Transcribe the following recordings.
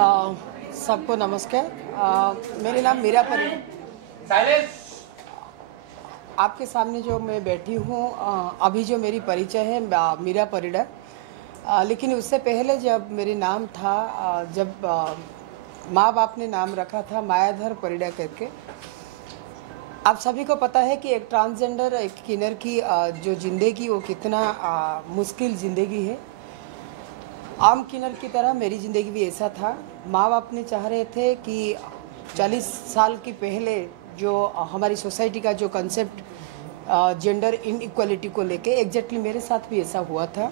सबको नमस्कार। मेरे नाम मीरा परी। आपके सामने जो मैं बैठी हूँ, अभी जो मेरी परिचय है मीरा परिडा। लेकिन उससे पहले जब मेरे नाम था, जब माँ बाप ने नाम रखा था मायाधर परिडा करके। आप सभी को पता है कि एक ट्रांसजेंडर एक किन्नर की जो ज़िंदगी वो कितना मुश्किल ज़िंदगी है। आम किन्नर की तरह मेरी ज़िंदगी भी ऐसा था। माँ बाप ने चाह रहे थे कि 40 साल की पहले जो हमारी सोसाइटी का जो कंसेप्ट जेंडर इनइक्वालिटी को लेके एग्जैक्टली मेरे साथ भी ऐसा हुआ था।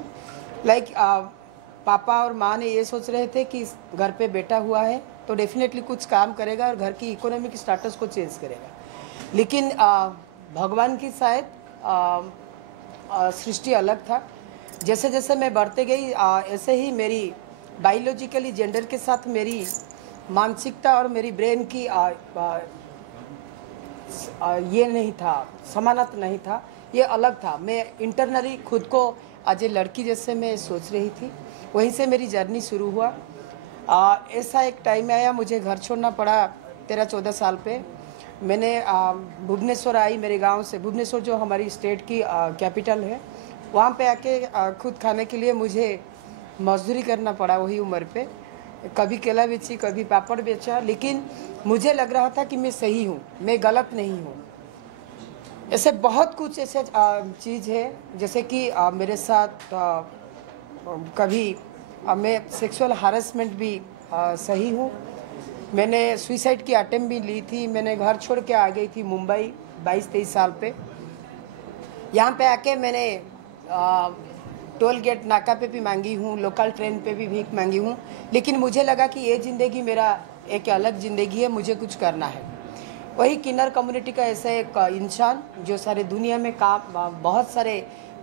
पापा और माँ ने ये सोच रहे थे कि घर पे बेटा हुआ है तो डेफिनेटली कुछ काम करेगा और घर की इकोनॉमिक स्टेटस को चेंज करेगा। लेकिन भगवान की शायद सृष्टि अलग था। जैसे जैसे मैं बढ़ते गई ऐसे ही मेरी बायोलॉजिकली जेंडर के साथ मेरी मानसिकता और मेरी ब्रेन की ये नहीं था, समानता नहीं था, ये अलग था। मैं इंटरनली खुद को आज ये लड़की जैसे मैं सोच रही थी। वहीं से मेरी जर्नी शुरू हुआ। ऐसा एक टाइम आया मुझे घर छोड़ना पड़ा 13-14 साल पे। मैंने भुवनेश्वर आई, मेरे गांव से। भुवनेश्वर जो हमारी स्टेट की कैपिटल है, वहाँ पे आके खुद खाने के लिए मुझे मजदूरी करना पड़ा वही उम्र पे। कभी केला बेची, कभी पापड़ बेचा, लेकिन मुझे लग रहा था कि मैं सही हूँ, मैं गलत नहीं हूँ। ऐसे बहुत कुछ ऐसे चीज़ है, जैसे कि मेरे साथ कभी मैं सेक्सुअल हरासमेंट भी सही हूँ। मैंने सुसाइड की अटेम्प्ट भी ली थी। मैंने घर छोड़ के आ गई थी मुंबई 22-23 साल पे। यहाँ पे आके मैंने टोल गेट नाका पे भी मांगी हूँ, लोकल ट्रेन पे भी भीख मांगी हूँ। लेकिन मुझे लगा कि ये ज़िंदगी मेरा एक अलग ज़िंदगी है, मुझे कुछ करना है। वही किन्नर कम्युनिटी का ऐसा एक इंसान जो सारे दुनिया में बहुत सारे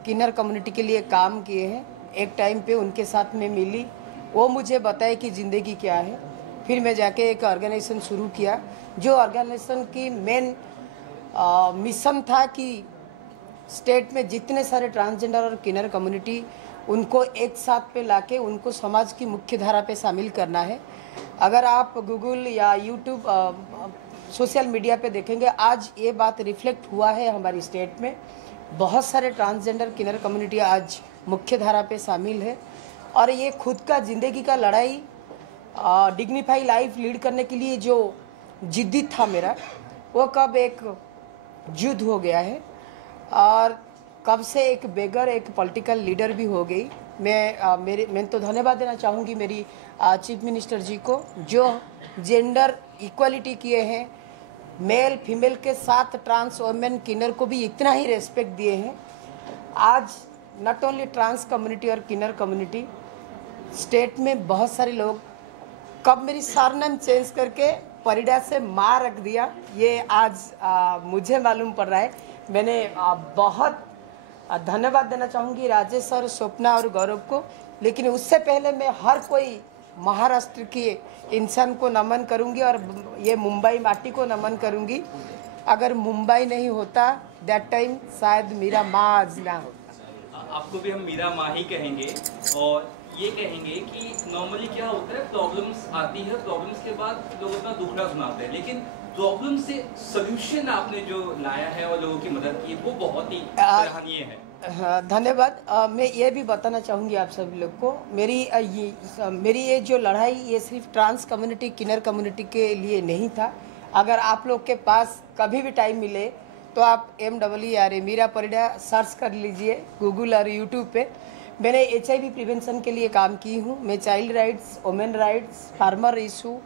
किन्नर कम्युनिटी के लिए काम किए हैं। एक टाइम पे उनके साथ में मिली, वो मुझे बताए कि ज़िंदगी क्या है। फिर मैं जाके एक ऑर्गेनाइजेशन शुरू किया, जो ऑर्गेनाइजेशन की मेन मिशन था कि स्टेट में जितने सारे ट्रांसजेंडर और किन्नर कम्युनिटी उनको एक साथ पे लाके उनको समाज की मुख्य धारा पे शामिल करना है। अगर आप गूगल या यूट्यूब सोशल मीडिया पे देखेंगे, आज ये बात रिफ्लेक्ट हुआ है हमारी स्टेट में। बहुत सारे ट्रांसजेंडर किन्नर कम्युनिटी आज मुख्य धारा पे शामिल है और ये खुद का ज़िंदगी का लड़ाई, डिग्निफाई लाइफ लीड करने के लिए जो जिद्दी था मेरा, वो कब एक युद्ध हो गया है और कब से एक बेगर एक पॉलिटिकल लीडर भी हो गई। मैं तो धन्यवाद देना चाहूँगी मेरी चीफ मिनिस्टर जी को, जो जेंडर इक्वालिटी किए हैं। मेल फीमेल के साथ ट्रांस वुमेन किन्नर को भी इतना ही रेस्पेक्ट दिए हैं। आज नॉट ओनली ट्रांस कम्युनिटी और किन्नर कम्युनिटी, स्टेट में बहुत सारे लोग, कब मेरी सरनेम चेंज करके परिडा से माँ रख दिया, ये आज मुझे मालूम पड़ रहा है। मैंने बहुत धन्यवाद देना चाहूँगी राजेश और स्वप्ना और गौरव को। लेकिन उससे पहले मैं हर कोई महाराष्ट्र के इंसान को नमन करूँगी और ये मुंबई माटी को नमन करूँगी। अगर मुंबई नहीं होता दैट टाइम शायद मेरा माँ आज ना होता। आपको भी हम मीरा माँ ही कहेंगे और ये कहेंगे कि नॉर्मली क्या होता है, प्रॉब्लम्स आती है, प्रॉब्लम्स के बाद लोग अपना दुखड़ा सुनाते हैं, लेकिन प्रॉब्लम से सोल्यूशन आपने जो लाया है और लोगों की मदद की, वो बहुत ही सराहनीय है। धन्यवाद। मैं ये भी बताना चाहूँगी आप सभी लोग को, मेरी ये जो लड़ाई ये सिर्फ ट्रांस कम्युनिटी किन्नर कम्युनिटी के लिए नहीं था। अगर आप लोग के पास कभी भी टाइम मिले तो आप MWRA मीरा परिडा सर्च कर लीजिए गूगल और यूट्यूब पे। मैंने HIV प्रिवेंशन के लिए काम की हूँ। मैं child rights, women rights, farmer issue,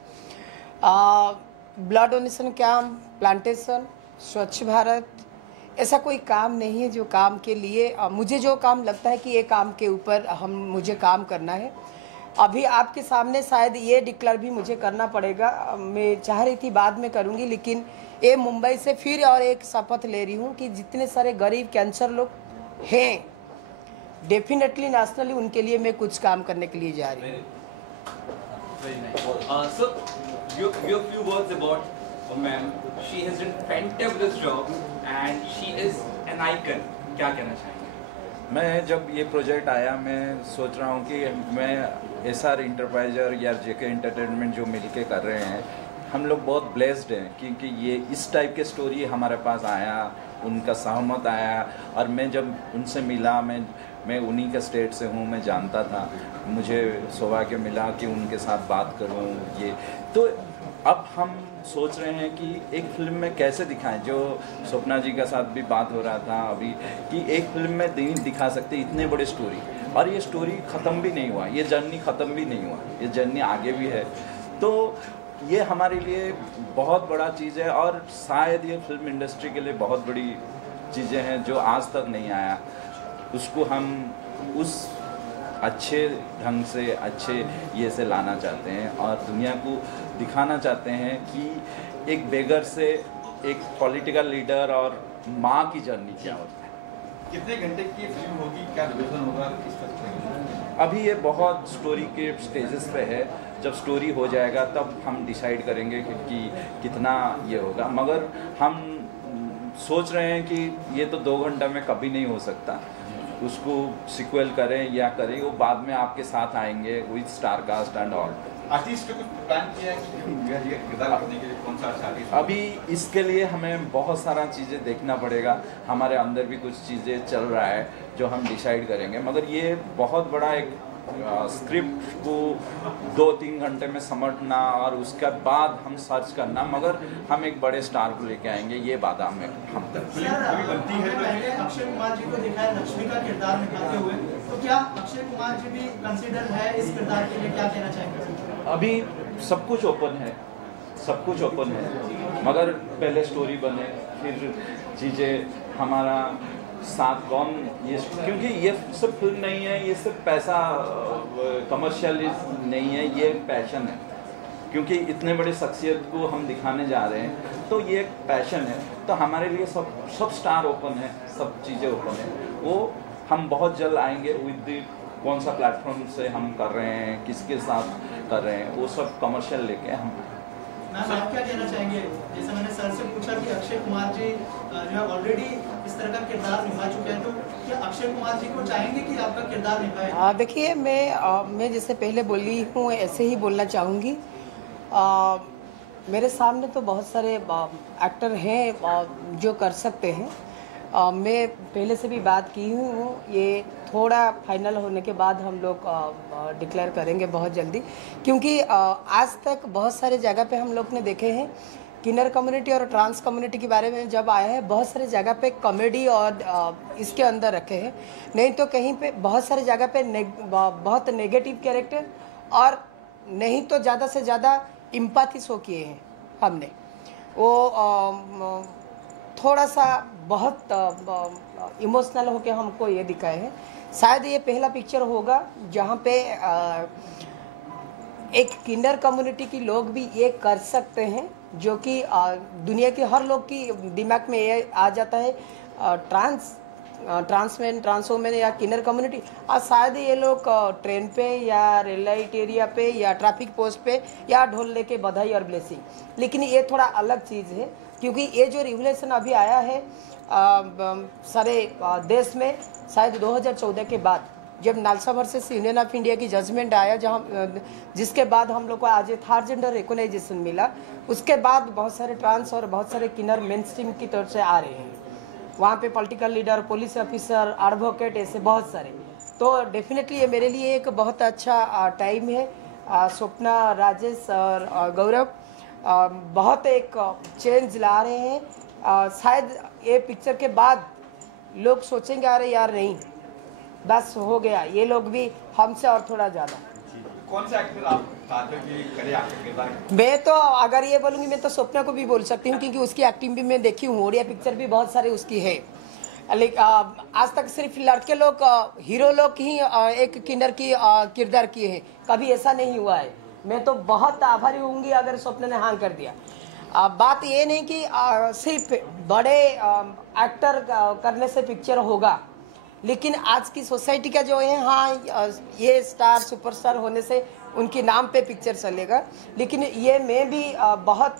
blood donation camp, plantation, स्वच्छ भारत, ऐसा कोई काम नहीं है जो काम के लिए मुझे जो काम लगता है कि ये काम के ऊपर मुझे काम करना है। अभी आपके सामने शायद ये डिक्लेयर भी मुझे करना पड़ेगा। मैं चाह रही थी बाद में करूँगी, लेकिन ये मुंबई से फिर और एक शपथ ले रही हूँ कि जितने सारे गरीब कैंसर लोग हैं, डेफिनेटली नेशनली उनके लिए मैं कुछ काम करने के लिए जा रही हूँ। Your few words about ma'am. She has done fantabulous job and she is an icon. क्या कहना चाहेंगे? मैं जब ये प्रोजेक्ट आया, मैं सोच रहा हूँ कि मैं एसआर इंटरप्राइजर या जेके एंटरटेनमेंट जो मिलके कर रहे हैं, हम लोग बहुत ब्लेस्ड हैं क्योंकि ये इस टाइप के स्टोरी हमारे पास आया, उनका सहमत आया। और मैं जब उनसे मिला, मैं उन्हीं के स्टेट से हूँ, मैं जानता था, मुझे सौभाग्य मिला कि उनके साथ बात करूँ। ये तो अब हम सोच रहे हैं कि एक फिल्म में कैसे दिखाएं, जो स्वप्ना जी का साथ भी बात हो रहा था अभी, कि एक फिल्म में नहीं दिखा सकते इतने बड़े स्टोरी, और ये स्टोरी ख़त्म भी नहीं हुआ, ये जर्नी ख़त्म भी नहीं हुआ, ये जर्नी आगे भी है। तो ये हमारे लिए बहुत बड़ा चीज़ है, और शायद ये फिल्म इंडस्ट्री के लिए बहुत बड़ी चीज़ें हैं जो आज तक नहीं आया। उसको हम उस अच्छे ढंग से, अच्छे ये से लाना चाहते हैं और दुनिया को दिखाना चाहते हैं कि एक बेगर से एक पॉलिटिकल लीडर और माँ की जर्नी क्या होती है। कितने घंटे की फिल्म होगी, क्या ड्यूरेशन होगा, किस तरह? अभी ये बहुत स्टोरी के स्टेजेस पे है, जब स्टोरी हो जाएगा तब हम डिसाइड करेंगे कि कितना ये होगा। मगर हम सोच रहे हैं कि ये तो 2 घंटा में कभी नहीं हो सकता, उसको सिक्वल करें या करें, वो बाद में आपके साथ आएंगे with star cast and all. Artist को कुछ प्लान किया है कि किरदार करने के लिए कौन सा आर्टिस्ट? अभी इसके लिए हमें बहुत सारा चीज़ें देखना पड़ेगा, हमारे अंदर भी कुछ चीज़ें चल रहा है जो हम डिसाइड करेंगे। मगर ये बहुत बड़ा एक स्क्रिप्ट को 2-3 घंटे में समझना और उसके बाद हम सर्च करना, मगर हम एक बड़े स्टार को लेके आएंगे, ये बात हम करते हैं। अक्षय कुमार जी को दिखाया लक्ष्मी का किरदार निभाते हुए, तो क्या अक्षय कुमार जी भी कंसीडर है इस किरदार के लिए, क्या कहना चाहेंगे? अभी सब कुछ ओपन है, सब कुछ ओपन है, मगर पहले स्टोरी बने, फिर चीज़ें हमारा साथ कौन ये, क्योंकि ये सिर्फ फिल्म नहीं है, ये सिर्फ पैसा कमर्शियल नहीं है, ये पैशन है। क्योंकि इतने बड़े शख्सियत को हम दिखाने जा रहे हैं, तो ये एक पैशन है। तो हमारे लिए सब स्टार ओपन है, सब चीज़ें ओपन है। वो हम बहुत जल्द आएंगे विद कौन सा प्लेटफॉर्म से हम कर रहे हैं, किसके साथ कर रहे हैं, वो सब कमर्शियल लेके हम। मैम आप क्या कहना चाहेंगे? जैसे मैंने सर से पूछा कि अक्षय कुमार जी जो है ऑलरेडी इस तरह का किरदार निभा चुके हैं, तो क्या अक्षय कुमार जी को चाहेंगे कि आपका किरदार निभाए? देखिए, मैं जैसे पहले बोली हूँ ऐसे ही बोलना चाहूँगी। मेरे सामने तो बहुत सारे एक्टर हैं जो कर सकते हैं। मैं पहले से भी बात की हूँ, ये थोड़ा फाइनल होने के बाद हम लोग डिक्लेयर करेंगे बहुत जल्दी, क्योंकि आज तक बहुत सारे जगह पे हम लोग ने देखे हैं, किन्नर कम्युनिटी और ट्रांस कम्युनिटी के बारे में जब आया है, बहुत सारे जगह पे कॉमेडी और इसके अंदर रखे हैं, नहीं तो कहीं पे बहुत सारे जगह पे बहुत नेगेटिव कैरेक्टर, और नहीं तो ज़्यादा से ज़्यादा इम्पैथी शो किए हैं हमने। वो थोड़ा सा बहुत इमोशनल होके हमको ये दिखाए हैं। शायद ये पहला पिक्चर होगा जहाँ पे एक किन्नर कम्युनिटी की लोग भी ये कर सकते हैं, जो कि दुनिया के हर लोग की दिमाग में ये आ जाता है, ट्रांसोमेन या किन्नर कम्युनिटी। आज शायद ये लोग ट्रेन पे या रेल लाइट एरिया पे या ट्रैफिक पोस्ट पे या ढोल लेके बधाई और ब्लेसिंग, लेकिन ये थोड़ा अलग चीज़ है, क्योंकि ये जो रिवोल्यूशन अभी आया है सारे देश में, शायद 2014 के बाद जब NALSA versus union of India की जजमेंट आया, जिसके बाद हम लोग को आज थर्ड जेंडर रिकॉग्नाइजेशन मिला, उसके बाद बहुत सारे ट्रांस और बहुत सारे किन्नर मेन स्ट्रीम की तरफ से आ रहे हैं। वहाँ पे political leader, police officer, advocate, ऐसे बहुत सारे। तो डेफिनेटली ये मेरे लिए एक बहुत अच्छा टाइम है। स्वप्ना, राजेश और गौरव बहुत एक चेंज ला रहे हैं। शायद ये पिक्चर के बाद लोग सोचेंगे अरे यार नहीं, बस हो गया, ये लोग भी हमसे और थोड़ा ज़्यादा। कौन सा एक्टर आप चाहते हो कि करे आपका किरदार? मैं तो अगर ये बोलूँगी, मैं तो स्वप्ना को भी बोल सकती हूँ, क्योंकि उसकी एक्टिंग भी मैं देखी हूँ, ओडिया पिक्चर भी बहुत सारे उसकी है। लेकिन आज तक सिर्फ लड़के लोग, हीरो लोग ही एक किन्नर की किरदार किए हैं, कभी ऐसा नहीं हुआ है। मैं तो बहुत आभारी होंगी अगर स्वप्ना ने हाँ कर दिया। बात ये नहीं कि सिर्फ बड़े एक्टर करने से पिक्चर होगा, लेकिन आज की सोसाइटी का जो है, हाँ ये स्टार सुपरस्टार होने से उनके नाम पे पिक्चर चलेगा। लेकिन ये मैं भी बहुत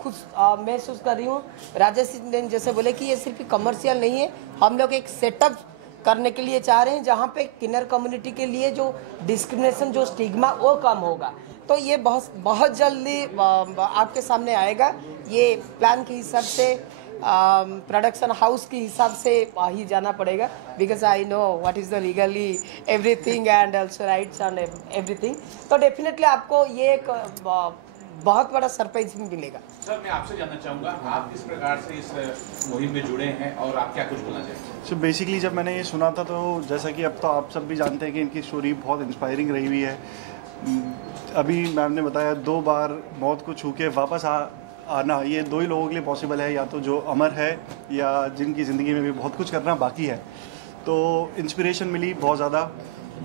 खुश महसूस कर रही हूँ। राजेश ने जैसे बोले कि ये सिर्फ कमर्शियल नहीं है, हम लोग एक सेटअप करने के लिए चाह रहे हैं, जहाँ पे किन्नर कम्युनिटी के लिए जो डिस्क्रिमिनेशन, जो स्टिग्मा वो कम होगा। तो ये बहुत जल्दी आपके सामने आएगा। ये प्लान के हिसाब से, प्रोडक्शन हाउस के हिसाब से ही जाना पड़ेगा, because I know what is the legally everything and also rights and everything. तो डेफिनेटली आपको ये एक बहुत बड़ा सरप्राइज भी मिलेगा। सर, मैं आपसे जानना चाहूँगा, आप किस प्रकार से इस मुहिम में जुड़े हैं और आप क्या कुछ बोलना चाहेंगे? सो बेसिकली जब मैंने ये सुना था, तो जैसा कि अब तो आप सब भी जानते हैं कि इनकी स्टोरी बहुत इंस्पायरिंग रही हुई है। अभी मैम ने बताया 2 बार मौत को छू के वापस आना, ये 2 ही लोगों के लिए पॉसिबल है, या तो जो अमर है या जिनकी ज़िंदगी में भी बहुत कुछ करना बाकी है। तो इंस्पिरेशन मिली बहुत ज़्यादा,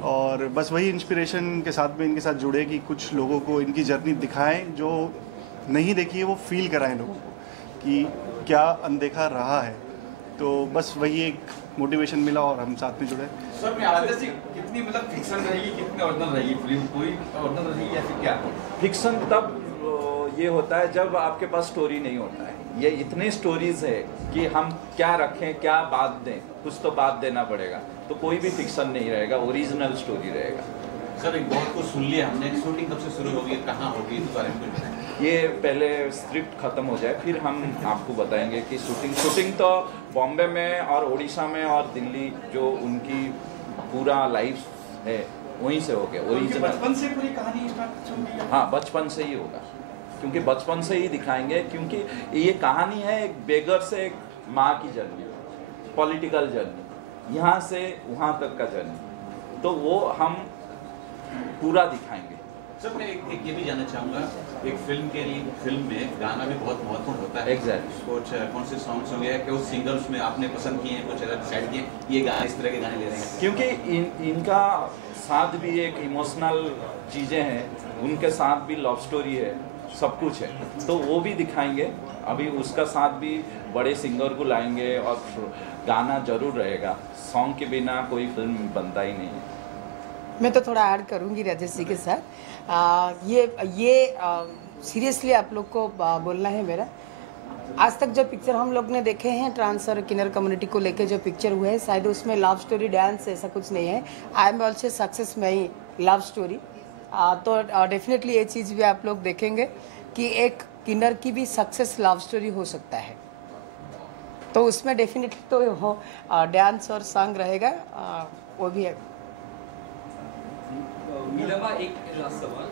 और बस वही इंस्पिरेशन के साथ में इनके साथ जुड़े कि कुछ लोगों को इनकी जर्नी दिखाएं, जो नहीं देखी है वो फील कराएं लोगों को कि क्या अनदेखा रहा है। तो बस वही एक मोटिवेशन मिला और हम साथ में जुड़े। सर, मैं आपसे कितनी मतलब फिक्शन रहेगी, कितनी ओरिजिनल रहेगी फिल्म? कोई ओरिजिनल रहेगी या फिर क्या? फिक्सन तब ये होता है जब आपके पास स्टोरी नहीं होता है। ये इतनी स्टोरीज है कि हम क्या रखें, क्या बात दें, कुछ तो बात देना पड़ेगा। तो कोई भी फिक्सन नहीं रहेगा, ओरिजिनल स्टोरी रहेगा। सर, एक बहुत कुछ सुन लिया हमने, शूटिंग कब से शुरू होगी, कहाँ होगी, इस बारे में कुछ बताएं। ये पहले स्क्रिप्ट ख़त्म हो जाए, फिर हम आपको बताएंगे कि शूटिंग तो बॉम्बे में और उड़ीसा में और दिल्ली, जो उनकी पूरा लाइफ है वहीं से हो गया। ओरिजिनल बचपन से पूरी कहानी स्टार्ट होगी? हाँ, बचपन से ही होगा, क्योंकि बचपन से ही दिखाएंगे। क्योंकि ये कहानी है एक बेगर से एक माँ की जर्नी, पॉलिटिकल जर्नी, यहाँ से वहाँ तक का जर्नी, तो वो हम पूरा दिखाएंगे। सर, मैं एक ये भी जानना चाहूँगा, एक फिल्म में गाना भी बहुत महत्वपूर्ण होता है। एग्जैक्ट। कुछ कौन से सॉन्ग्स होंगे कि उस सिंगर्स में आपने पसंद किए हैं, कुछ अलग डिसाइड किए ये गाने, इस तरह के गाने ले रहे हैं? क्योंकि इनका साथ भी एक इमोशनल चीज़ें हैं, उनके साथ भी लव स्टोरी है, सब कुछ है, तो वो भी दिखाएंगे। अभी उसका साथ भी बड़े सिंगर को लाएंगे और गाना जरूर रहेगा। सॉन्ग के बिना कोई फिल्म बनता ही नहीं है। मैं तो थोड़ा ऐड करूंगी राजेश जी के साथ। ये सीरियसली आप लोग को बोलना है मेरा। आज तक जो पिक्चर हम लोग ने देखे हैं ट्रांस और किन्नर कम्युनिटी को लेके जो पिक्चर हुए हैं, शायद उसमें लव स्टोरी, डांस ऐसा कुछ नहीं है। आई एम ऑल्सो सक्सेस में ही लव स्टोरी। तो डेफिनेटली ये चीज़ भी आप लोग देखेंगे कि एक किन्नर की भी सक्सेस लव स्टोरी हो सकता है। तो उसमें डेफिनेटली तो डांस और सॉन्ग रहेगा, वो भी है। नीलमा, एक लास्ट सवाल,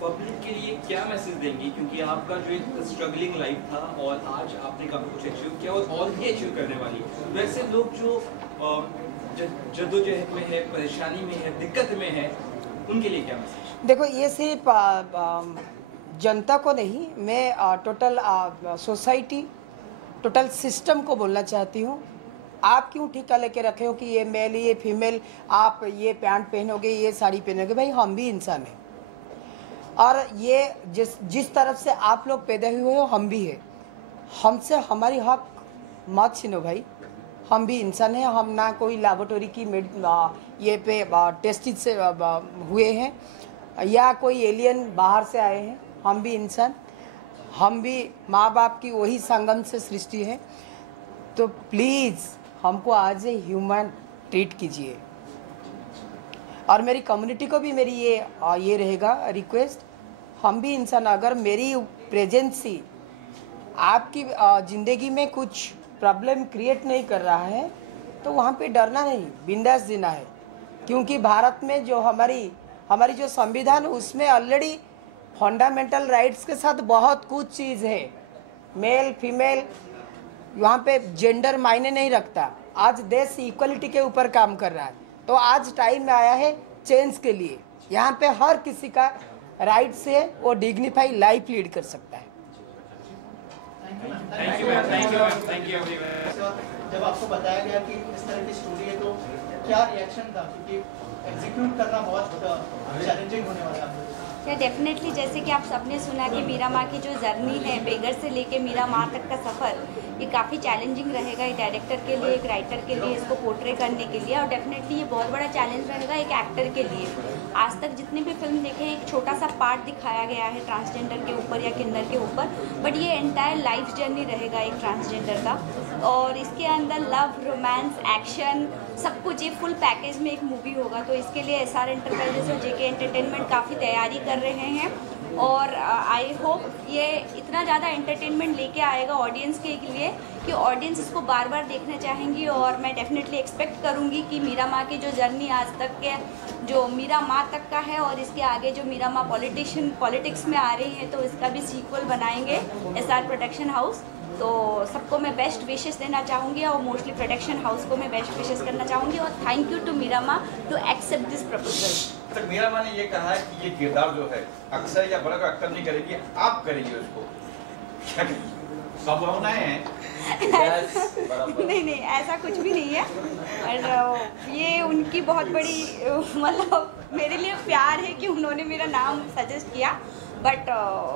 पब्लिक के लिए क्या मैसेज देंगी? क्योंकि आपका जो एक स्ट्रगलिंग लाइफ था और आज आपने काफ़ी कुछ अचीव किया और भी अचीव करने वाली, वैसे लोग जो जद्दोजहद में है, परेशानी में है, दिक्कत में है, उनके लिए क्या मैसेज? देखो, ये सिर्फ जनता को नहीं, मैं टोटल सोसाइटी, टोटल सिस्टम को बोलना चाहती हूँ। आप क्यों ठेका लेके रखे हो कि ये मेल, ये फीमेल, आप ये पैंट पहनोगे, ये साड़ी पहनोगे? भाई, हम भी इंसान हैं, और ये जिस तरफ से आप लोग पैदा हुए हो, हम भी है। हमसे हमारी हक मत छीनो भाई। हम भी इंसान हैं, हम ना कोई लैबोरेटरी की ये पे टेस्टिज से हुए हैं या कोई एलियन बाहर से आए हैं। हम भी इंसान, हम भी माँ बाप की वही संगम से सृष्टि है। तो प्लीज़ हमको आज ह्यूमन ट्रीट कीजिए। और मेरी कम्युनिटी को भी मेरी ये रहेगा रिक्वेस्ट, हम भी इंसान, अगर मेरी प्रेजेंसी आपकी ज़िंदगी में कुछ प्रॉब्लम क्रिएट नहीं कर रहा है, तो वहाँ पे डरना नहीं, बिंदास जीना है। क्योंकि भारत में जो हमारी जो संविधान है, उसमें ऑलरेडी फंडामेंटल राइट्स के साथ बहुत कुछ चीज़ है। मेल फीमेल, यहाँ पे जेंडर मायने नहीं रखता। आज देश इक्वलिटी के ऊपर काम कर रहा है। तो आज टाइम आया है चेंज के लिए। यहाँ पे हर किसी का राइट से वो डिग्निफाई लाइफ लीड कर सकता है। Thank you. जब आपको बताया गया कि इस तरह की स्टोरी है, तो क्या रिएक्शन था? क्योंकि एग्जीक्यूट करना बहुत चैलेंजिंग होने वाला है। या डेफिनेटली, जैसे कि आप सबने सुना कि मीरा माँ की जो जर्नी है, बेगर से लेके मीरा माँ तक का सफ़र, ये काफ़ी चैलेंजिंग रहेगा एक डायरेक्टर के लिए, एक राइटर के लिए, इसको पोर्ट्रे करने के लिए। और डेफिनेटली ये बहुत बड़ा चैलेंज रहेगा एक एक्टर के लिए। आज तक जितनी भी फिल्म देखे, एक छोटा सा पार्ट दिखाया गया है ट्रांसजेंडर के ऊपर या किन्नर के ऊपर, बट ये एंटायर लाइफ जर्नी रहेगा एक ट्रांसजेंडर का। और इसके अंदर लव, रोमांस, एक्शन सब कुछ ये फुल पैकेज में एक मूवी होगा। तो इसके लिए SR एंटरप्राइजेस और JK एंटरटेनमेंट काफ़ी तैयारी कर रहे हैं और आई होप ये इतना ज़्यादा एंटरटेनमेंट लेके आएगा ऑडियंस के लिए कि ऑडियंस इसको बार बार देखना चाहेंगी। और मैं डेफिनेटली एक्सपेक्ट करूँगी कि मीरा माँ की जो जर्नी आज तक के जो मीरा माँ तक का है और इसके आगे जो मीरा माँ पॉलिटिक्स में आ रही है, तो इसका भी सीक्वल बनाएंगे SR प्रोडक्शन हाउस। तो सबको मैं बेस्ट विशेस देना चाहूँगी और मोस्टली प्रोडक्शन हाउस को मैं बेस्ट विशेस करना चाहूँगी और थैंक यू टू मीरा माँ टू एक्सेप्ट दिस प्रपोजल। तो मीरा माँ ने ये कहा है कि ये किरदार जो है अक्षय या बड़ा अक्सर नहीं करेगी, आप करेंगे उसको, क्या संभावनाएं हैं? नहीं ऐसा कुछ भी नहीं है। और ये उनकी बहुत बड़ी मतलब मेरे लिए प्यार है कि उन्होंने मेरा नाम सजेस्ट किया। बट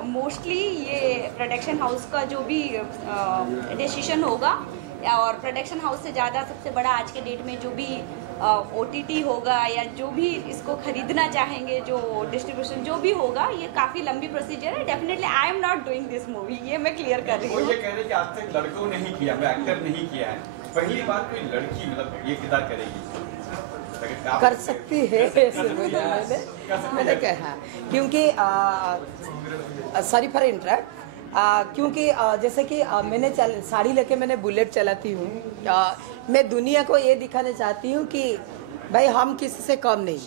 मोस्टली ये प्रोडक्शन हाउस का जो भी डिसीजन होगा और प्रोडक्शन हाउस से ज़्यादा सबसे बड़ा आज के डेट में जो भी OTT होगा या जो भी इसको खरीदना चाहेंगे, जो डिस्ट्रीब्यूशन जो भी होगा, ये काफ़ी लंबी प्रोसीजर है। Definitely I am not doing this movie, ये मैं क्लियर कर रही हूँ। ये कह रहे हैं कि आज तक लड़कों ने नहीं किया, मैं एक्टर नहीं किया है, पहली बार कोई लड़की मतलब ये किरदार करेगी, कर सकती है मैंने कहा, क्योंकि सॉरी फॉर इंटरप्ट, क्योंकि जैसे कि मैंने साड़ी लेके मैंने बुलेट चलाती हूँ। मैं दुनिया को ये दिखाना चाहती हूँ कि भाई हम किसी से कम नहीं।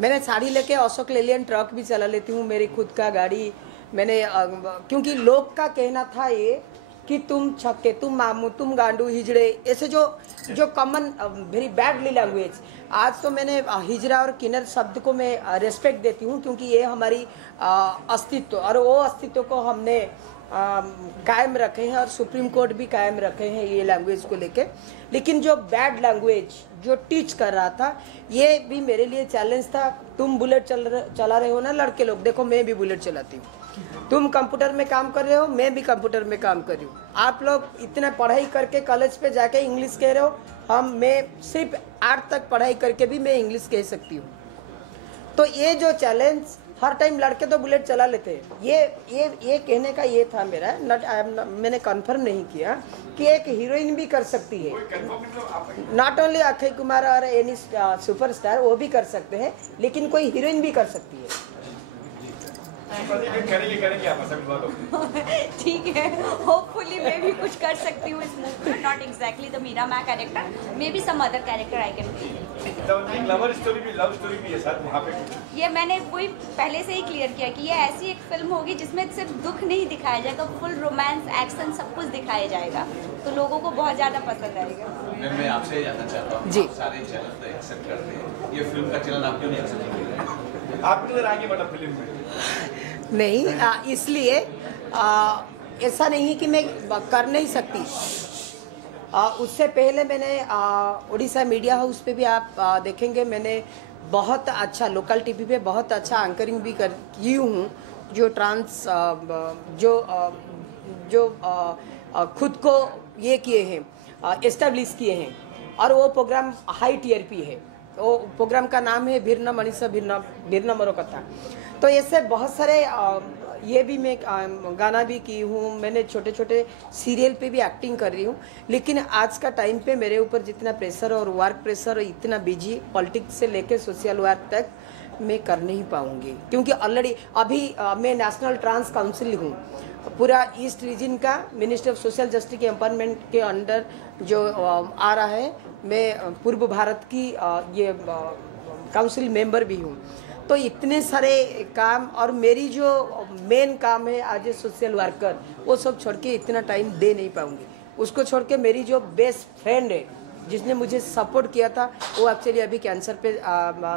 मैंने साड़ी लेके अशोक लेलैंड ट्रक भी चला लेती हूँ, मेरी खुद का गाड़ी मैंने, क्योंकि लोग का कहना था ये कि तुम छक्के, तुम मामू, तुम गांडू, हिजड़े, ऐसे जो कॉमन वेरी बैडली लैंग्वेज। आज तो मैंने हिजड़ा और किन्नर शब्द को मैं रेस्पेक्ट देती हूँ, क्योंकि ये हमारी अस्तित्व और वो अस्तित्व को हमने कायम रखे हैं और सुप्रीम कोर्ट भी कायम रखे हैं ये लैंग्वेज को लेके। लेकिन जो बैड लैंग्वेज जो टीच कर रहा था, ये भी मेरे लिए चैलेंज था। तुम बुलेट चला रहे हो ना लड़के लोग, देखो मैं भी बुलेट चलाती हूँ। तुम कंप्यूटर में काम कर रहे हो, मैं भी कंप्यूटर में काम कर रही हूँ। आप लोग इतना पढ़ाई करके कॉलेज पे जाके इंग्लिश कह रहे हो, मैं सिर्फ 8 तक पढ़ाई करके भी मैं इंग्लिश कह सकती हूँ। तो ये जो चैलेंज, हर टाइम लड़के तो बुलेट चला लेते हैं, ये कहने का ये था मेरा। मैंने कंफर्म नहीं किया कि एक हीरोइन भी कर सकती है, नॉट ओनली अक्षय कुमार और एनी सुपरस्टार, वो भी कर सकते हैं, लेकिन कोई हीरोइन भी कर सकती है। करेंगे आप ठीक है, होपफुली मैं भी कुछ कर सकती हूँ इस मूवी में, नॉट एग्जैक्टली द मीरा माँ character, may be some other character I can play. Love story भी है सर वहाँ पे। ये मैंने वही पहले से ही क्लियर किया कि ये ऐसी एक फिल्म होगी जिसमें सिर्फ दुख नहीं दिखाया जाएगा, फुल रोमांस, एक्शन सब कुछ दिखाया जाएगा, तो लोगों को बहुत ज़्यादा पसंद आएगा। मैं आपसे जानना चाहता हूँ, जी, सारे चैनल तो एक्सेप्ट करते हैं, ये फिल्म का चैनल आप क्यों नहीं एक्सेप्ट कर रहे हैं? आप किधर आगे बढ़ा फिल्म में? नहीं, इसलिए ऐसा नहीं कि मैं कर नहीं सकती। उससे पहले मैंने उड़ीसा मीडिया हाउस पे भी आप देखेंगे, मैंने बहुत अच्छा लोकल टीवी पे बहुत अच्छा एंकरिंग भी की हूँ, जो खुद को ये किए हैं, एस्टेब्लिश किए हैं, और वो प्रोग्राम हाई TRP है। वो प्रोग्राम का नाम है भिन्न मनीषा भिन्न मरो कथा। तो ऐसे बहुत सारे ये भी मैं गाना भी की हूँ, मैंने छोटे छोटे सीरियल पे भी एक्टिंग कर रही हूँ। लेकिन आज का टाइम पे मेरे ऊपर जितना प्रेशर और वर्क प्रेशर और इतना बिजी, पॉलिटिक्स से लेकर सोशल वर्क तक मैं कर नहीं पाऊँगी, क्योंकि ऑलरेडी अभी मैं नेशनल ट्रांस काउंसिल हूँ, पूरा ईस्ट रीजन का मिनिस्ट्री ऑफ सोशल जस्टिस के एम्पावरमेंट के अंडर जो आ रहा है। मैं पूर्व भारत की ये काउंसिल मेंबर भी हूँ। तो इतने सारे काम, और मेरी जो मेन काम है आज ए सोशल वर्कर, वो सब छोड़ के इतना टाइम दे नहीं पाऊँगी। उसको छोड़ के मेरी जो बेस्ट फ्रेंड है जिसने मुझे सपोर्ट किया था, वो एक्चुअली अभी कैंसर पे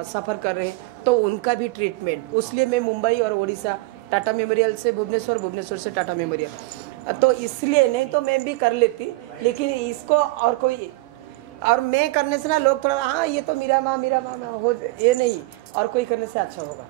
सफ़र कर रहे हैं, तो उनका भी ट्रीटमेंट, उसलिए मैं मुंबई और उड़ीसा टाटा मेमोरियल से भुवनेश्वर से टाटा मेमोरियल, तो इसलिए नहीं तो मैं भी कर लेती। लेकिन इसको और मैं करने से ना लोग थोड़ा हाँ ये तो मीरा माँ हो, ये नहीं, और कोई करने से अच्छा होगा।